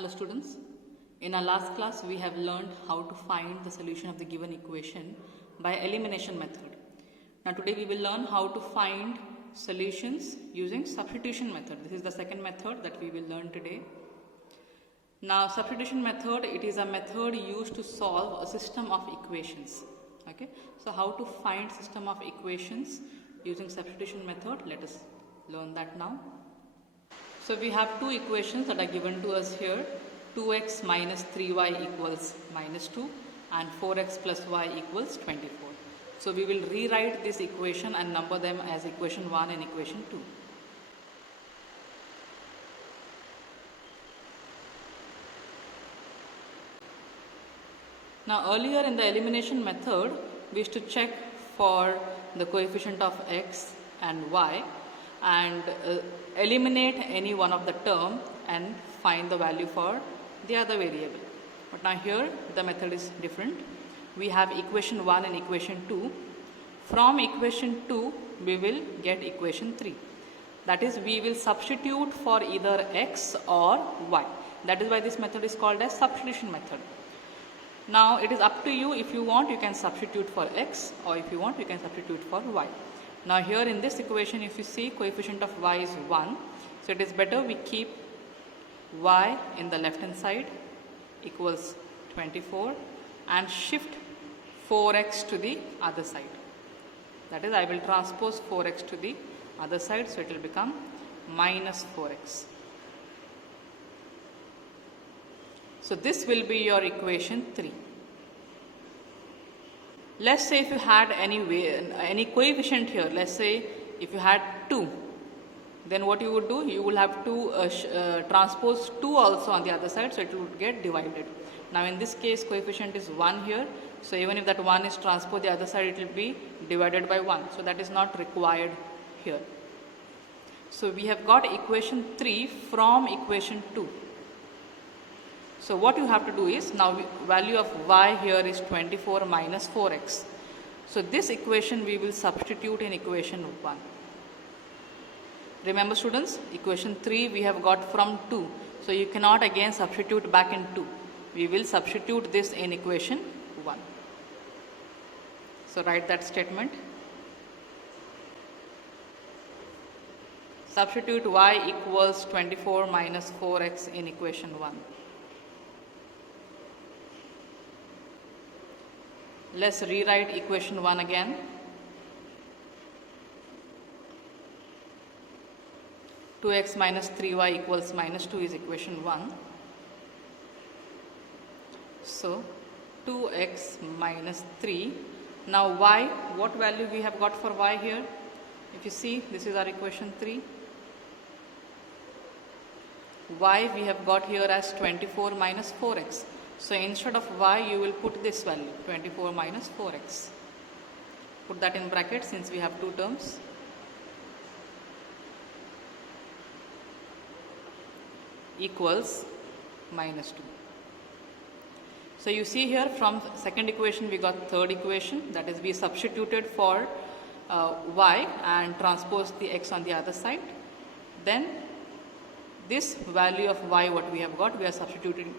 Hello students, in our last class we have learned how to find the solution of the given equation by elimination method. Now today we will learn how to find solutions using substitution method. This is the second method that we will learn today. Now substitution method, it is a method used to solve a system of equations. Okay, so how to find system of equations using substitution method, let us learn that now. So we have two equations that are given to us here, 2x minus 3y equals minus 2 and 4x plus y equals 24. So we will rewrite this equation and number them as equation 1 and equation 2. Now earlier in the elimination method, we used to check for the coefficient of x and y and eliminate any one of the term and find the value for the other variable. But now here the method is different. We have equation 1 and equation 2. From equation 2 we will get equation 3. That is, we will substitute for either x or y. That is why this method is called as substitution method. Now it is up to you. If you want, you can substitute for x, or if you want, you can substitute for y. Now here in this equation, if you see, coefficient of y is 1. So it is better we keep y in the left hand side equals 24 and shift 4x to the other side. That is, I will transpose 4x to the other side, so it will become minus 4x. So this will be your equation 3. Let's say if you had any coefficient here, let's say if you had 2, then what you would do, you will have to transpose 2 also on the other side, so it would get divided. Now in this case coefficient is 1 here, so even if that 1 is transposed the other side, it will be divided by 1, so that is not required here. So we have got equation 3 from equation 2. So what you have to do is, now value of y here is 24 minus 4x. So this equation we will substitute in equation 1. Remember students, equation 3 we have got from 2. So you cannot again substitute back in 2. We will substitute this in equation 1. So write that statement. Substitute y equals 24 minus 4x in equation 1. Let's rewrite equation 1 again. (2x minus 3y equals minus 2 is equation 1. So 2x minus 3. Now y, what value we have got for y here? If you see, this is our equation 3. Y we have got here as 24 minus 4x. So instead of y, you will put this value, 24 minus 4x. Put that in brackets since we have two terms. Equals minus 2. So you see here from second equation we got third equation, that is we substituted for y and transposed the x on the other side. Then this value of y what we have got, we are substituting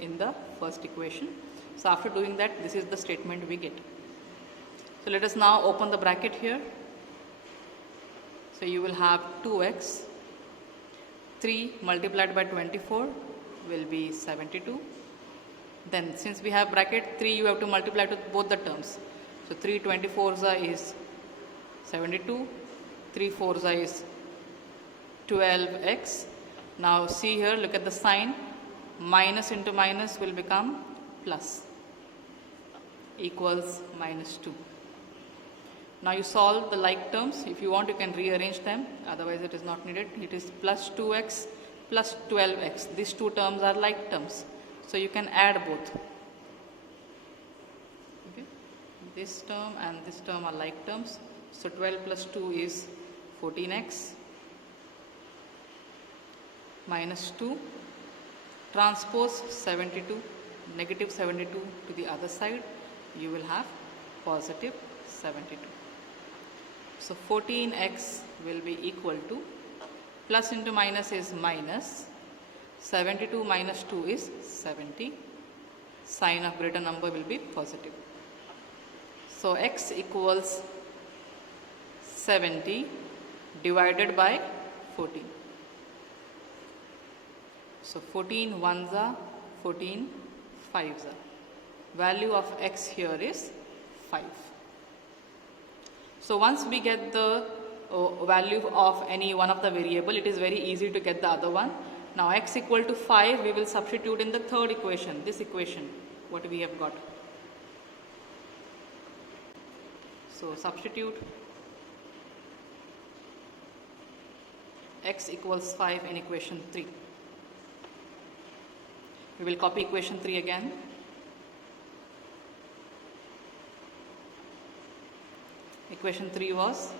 in the first equation. So after doing that, this is the statement we get. So let us now open the bracket here. So you will have 2x, 3 multiplied by 24 will be 72. Then since we have bracket 3, you have to multiply to both the terms. So 3 24s is 72, 3 4s is 12x. Now see here, look at the sign, minus into minus will become plus, equals minus 2. Now you solve the like terms. If you want, you can rearrange them, otherwise it is not needed. It is plus 2x plus 12x. These two terms are like terms, so you can add both. Okay. This term and this term are like terms, so 12 plus 2 is 14x. Minus 2, transpose 72, negative 72 to the other side, you will have positive 72. So 14x will be equal to, plus into minus is minus, 72 minus 2 is 70. Sign of greater number will be positive. So x equals 70 divided by 14. So 14 ones are 14 fives are. Value of x here is 5. So once we get the value of any one of the variable, it is very easy to get the other one. Now x equal to 5, we will substitute in the third equation, this equation, what we have got. So substitute x equals 5 in equation 3. We will copy equation 3 again. Equation 3 was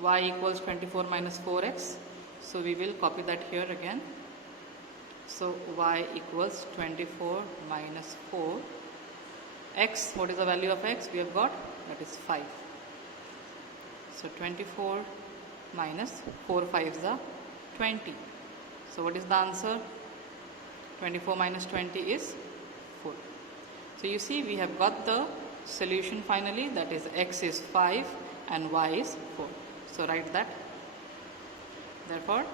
y equals 24 minus 4x. So we will copy that here again. So y equals 24 minus 4. X, what is the value of x? We have got, that is 5. So 24 minus 4 5s are 20. So what is the answer? 24 minus 20 is 4. So you see we have got the solution finally, that is x is 5 and y is 4. So write that. Therefore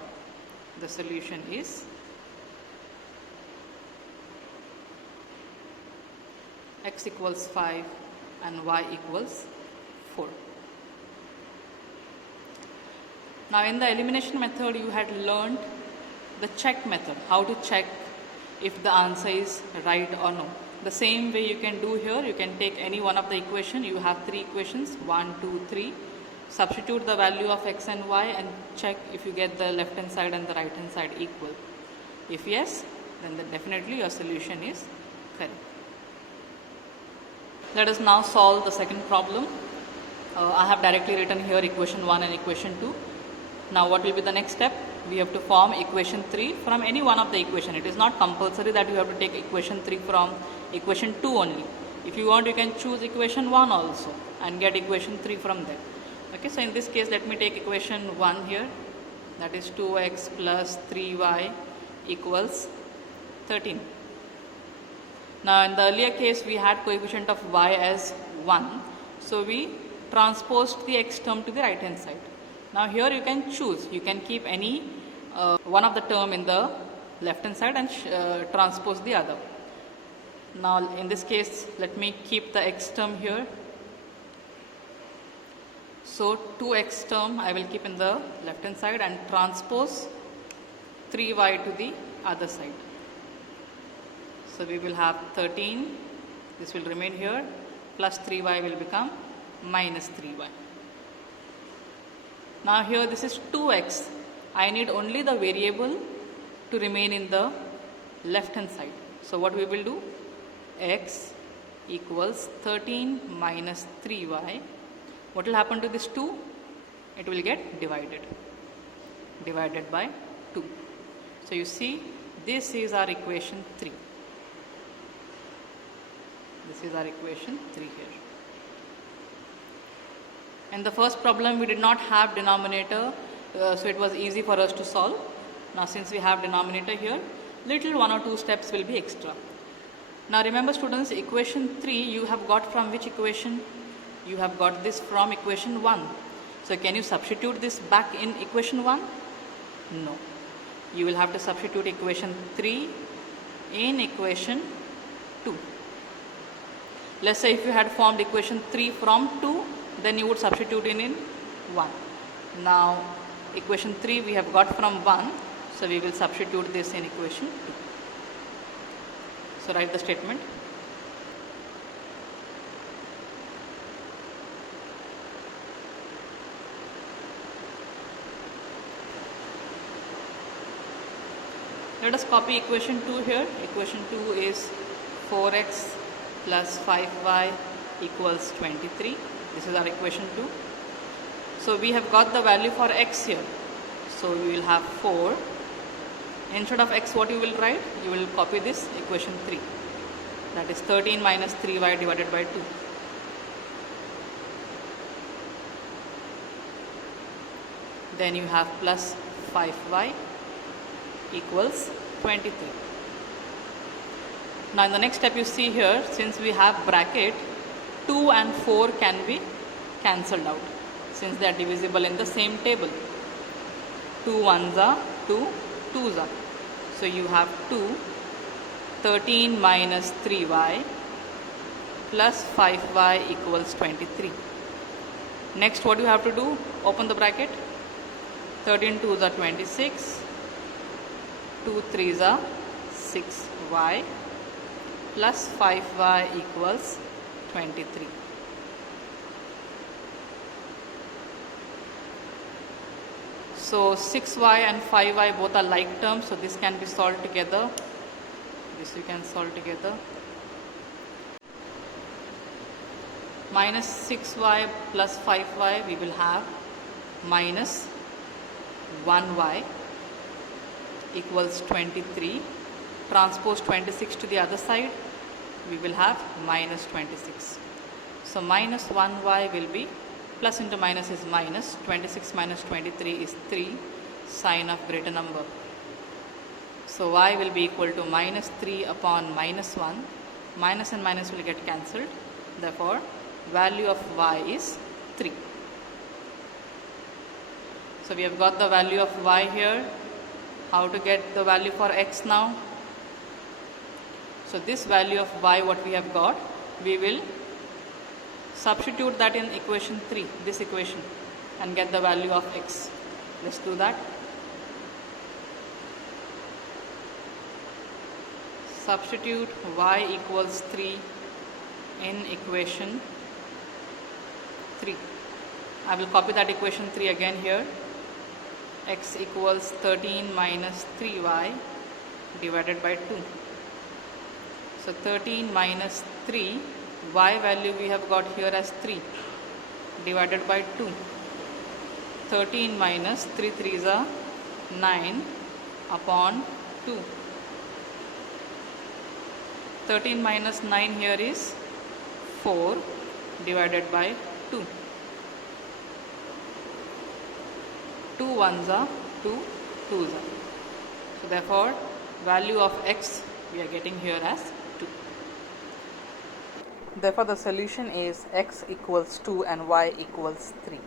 the solution is x equals 5 and y equals 4. Now in the elimination method you had learned the check method, how to check if the answer is right or no. The same way you can do here, you can take any one of the equation, you have 3 equations, 1, 2, 3, substitute the value of x and y and check if you get the left hand side and the right hand side equal. If yes, then definitely your solution is correct. Let us now solve the second problem. I have directly written here equation 1 and equation 2. Now what will be the next step? We have to form equation 3 from any one of the equation. It is not compulsory that you have to take equation 3 from equation 2 only. If you want, you can choose equation 1 also and get equation 3 from there. Okay, so in this case let me take equation 1 here, that is 2x plus 3y equals 13. Now in the earlier case we had coefficient of y as 1, so we transposed the x term to the right hand side. Now here you can choose, you can keep any one of the term in the left hand side and transpose the other. Now in this case let me keep the x term here. So 2x term I will keep in the left hand side and transpose 3y to the other side. So we will have 13, this will remain here, plus 3y will become minus 3y. Now here this is 2x, I need only the variable to remain in the left hand side. So what we will do? X equals 13 minus 3y. What will happen to this 2? It will get divided by 2. So you see this is our equation 3. This is our equation 3 here. In the first problem we did not have denominator, so it was easy for us to solve. Now since we have denominator here, little 1 or 2 steps will be extra. Now remember students, equation 3 you have got from which equation? You have got this from equation 1. So can you substitute this back in equation 1? No. You will have to substitute equation 3 in equation 2. Let's say if you had formed equation 3 from 2, then you would substitute in 1. Now equation 3 we have got from 1, so we will substitute this in equation 2. So write the statement. Let us copy equation 2 here. Equation 2 is 4x plus 5y equals 23. This is our equation 2. So we have got the value for x here. So we will have 4. Instead of x, what you will write? You will copy this equation 3. That is 13 minus 3y divided by 2. Then you have plus 5y equals 23. Now in the next step you see here, since we have bracket, 2 and 4 can be cancelled out since they are divisible in the same table. 2 ones are 2 twos are. So you have 2, 13 minus 3y plus 5y equals 23. Next what you have to do, open the bracket. 13 twos are 26, 2 threes are 6y plus 5y equals 23. So 6y and 5y both are like terms, so this can be solved together. This you can solve together. Minus 6y plus 5y, we will have minus 1y equals 23. Transpose 26 to the other side, we will have minus 26. So minus 1y will be, plus into minus is minus, 26 minus 23 is 3, sign of greater number. So y will be equal to minus 3 upon minus 1. Minus and minus will get cancelled. Therefore, value of y is 3. So we have got the value of y here. How to get the value for x now? So this value of y what we have got, we will substitute that in equation 3, this equation, and get the value of x. Let's do that. Substitute y equals 3 in equation 3. I will copy that equation 3 again here. X equals 13 minus 3y divided by 2. So 13 minus 3, y value we have got here as 3 divided by 2. 13 minus 3 threes are 9 upon 2. 13 minus 9 here is 4 divided by 2. 2 ones are 2 twos are. So therefore, value of x we are getting here as 2. Therefore, the solution is x equals 2 and y equals 3.